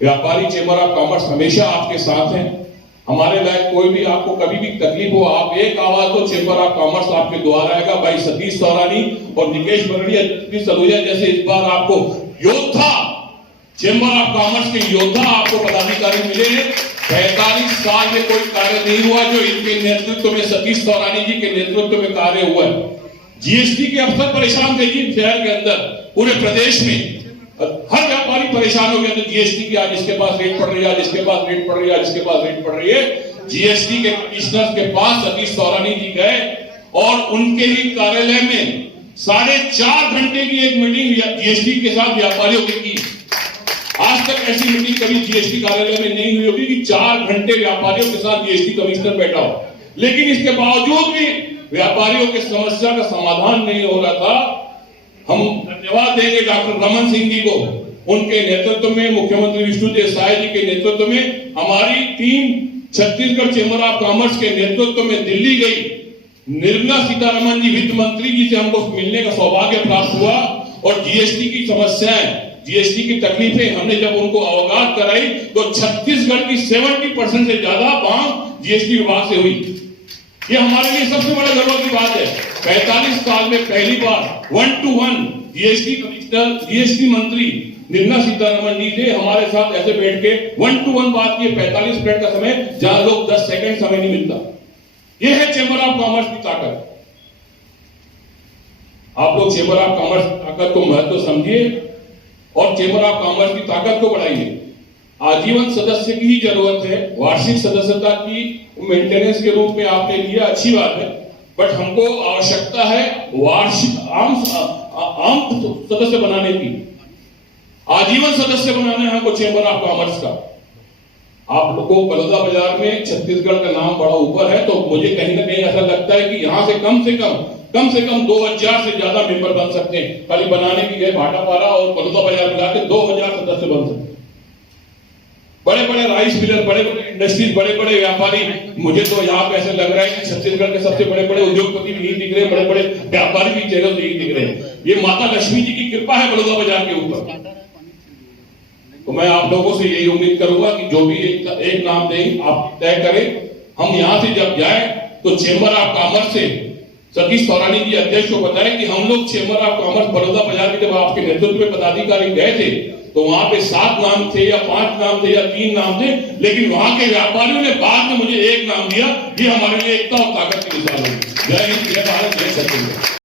व्यापारी chamber of commerce हमेशा आपके साथ हैं। हमारे लायक कोई भी आपको कभी भी तकलीफ हो, आप एक आवाज तो चेंबर ऑफ कॉमर्स आपके द्वार आएगा। भाई सतीश सौरानी और निकेश बरड़िया, जगदीश सलूजा जैसे इस बार आपको योद्धा, चेंबर ऑफ कॉमर्स के योद्धा आपको पदाधिकारी मिले हैं। 45 साल में कोई कार्य नहीं हुआ जो इनके नेतृत्व में, सतीश सौरानी जी के नेतृत्व में कार्य हुआ है। जीएसटी के अफसर परेशान थे जी शहर के अंदर, पूरे प्रदेश में हर व्यापारी परेशान हो गया तो जीएसटी की, आज इसके पास रेट पड़ रही है, आज इसके पास रेट पड़ रही है, आज इसके पास रेट पड़ रही है। जीएसटी के कमिश्नर के पास सतीश सौरानी जी गए और उनके ही कार्यालय में 4.5 घंटे की एक मीटिंग जीएसटी के साथ व्यापारियों की। आज तक ऐसी मीटिंग कभी जीएसटी कार्यालय में नहीं हुई होगी कि 4 घंटे व्यापारियों के साथ जीएसटी कमिश्नर बैठा हो। लेकिन इसके बावजूद भी व्यापारियों की समस्या का समाधान नहीं हो रहा था। हम धन्यवाद देंगे डॉक्टर रमन सिंह जी को, उनके नेतृत्व में, मुख्यमंत्री विष्णुदेव साय जी के नेतृत्व में हमारी team Chhattisgarh chamber of commerce के नेतृत्व में दिल्ली गई। निर्मला सीतारमन जी वित्त मंत्री जी से हमको मिलने का सौभाग्य प्राप्त हुआ और जीएसटी की समस्याएं, जीएसटी की तकलीफें हमने जब उनको अवगत कराई तो छत्तीसगढ़ की 70% से ज्यादा मांग जीएसटी विभाग से हुई। ये हमारे लिए सबसे बड़ा गर्व की बात है। 45 साल में पहली बार 1-to-1 जीएसटी कमिश्नर, जीएसटी मंत्री निर्मला सीतारमन जी ने हमारे साथ ऐसे बैठ के 1-to-1 बात की। 45 मिनट का समय जहां लोग 10 सेकंड समय नहीं मिलता। यह है चेंबर ऑफ कॉमर्स की ताकत। आप लोग चेंबर ऑफ कॉमर्स की ताकत को महत्व समझिए और चेंबर ऑफ कॉमर्स की ताकत को बढ़ाइए। आजीवन सदस्य की ही जरूरत है। वार्षिक सदस्यता की मेंटेनेंस के रूप में आपने लिया, अच्छी बात है, बट हमको आवश्यकता है वार्षिक आम सदस्य बनाने की। आजीवन सदस्य बनाना है हमको चेंबर ऑफ कॉमर्स का। आप लोगों को बलौदा बाजार में छत्तीसगढ़ का नाम बड़ा ऊपर है, तो मुझे कहीं ना कहीं ऐसा लगता है कि यहां से कम से कम 2000 से ज्यादा मेंबर बन सकते हैं। खाली बनाने की है, भाटापारा और बलौदा बाजार मिला के 2000 सदस्य बन सकते हैं। बड़े बड़े राइस मिलर, बड़े बड़े इंडस्ट्रीज, बड़े बड़े व्यापारी, मुझे तो यहाँ पे ऐसे लग रहा है कि छत्तीसगढ़ के सबसे बड़े बड़े उद्योगपति भी यही दिख रहे हैं, बड़े बड़े व्यापारी भी चेहरे यही दिख रहे हैं। ये माता लक्ष्मी जी की कृपा है बलौदा बाजार के ऊपर। तो मैं आप लोगों से यही उम्मीद करूंगा कि जो भी एक नाम दें आप तय करें। हम यहाँ से जब जाए तो चेंबर ऑफ कॉमर्स से सतीश सौरानी जी अध्यक्ष को बताएं कि हम लोग चेंबर ऑफ कॉमर्स बलौदा बाजार के जब आपके नेतृत्व में पदाधिकारी गए थे तो वहां पे 7 नाम थे या 5 नाम थे या 3 नाम थे, लेकिन वहां के व्यापारियों ने बाद में मुझे एक नाम दिया। ये हमारे लिए एकता और ताकत की मिसाल है। जय हिंद, जय भारत, जय छत्तीसगढ़।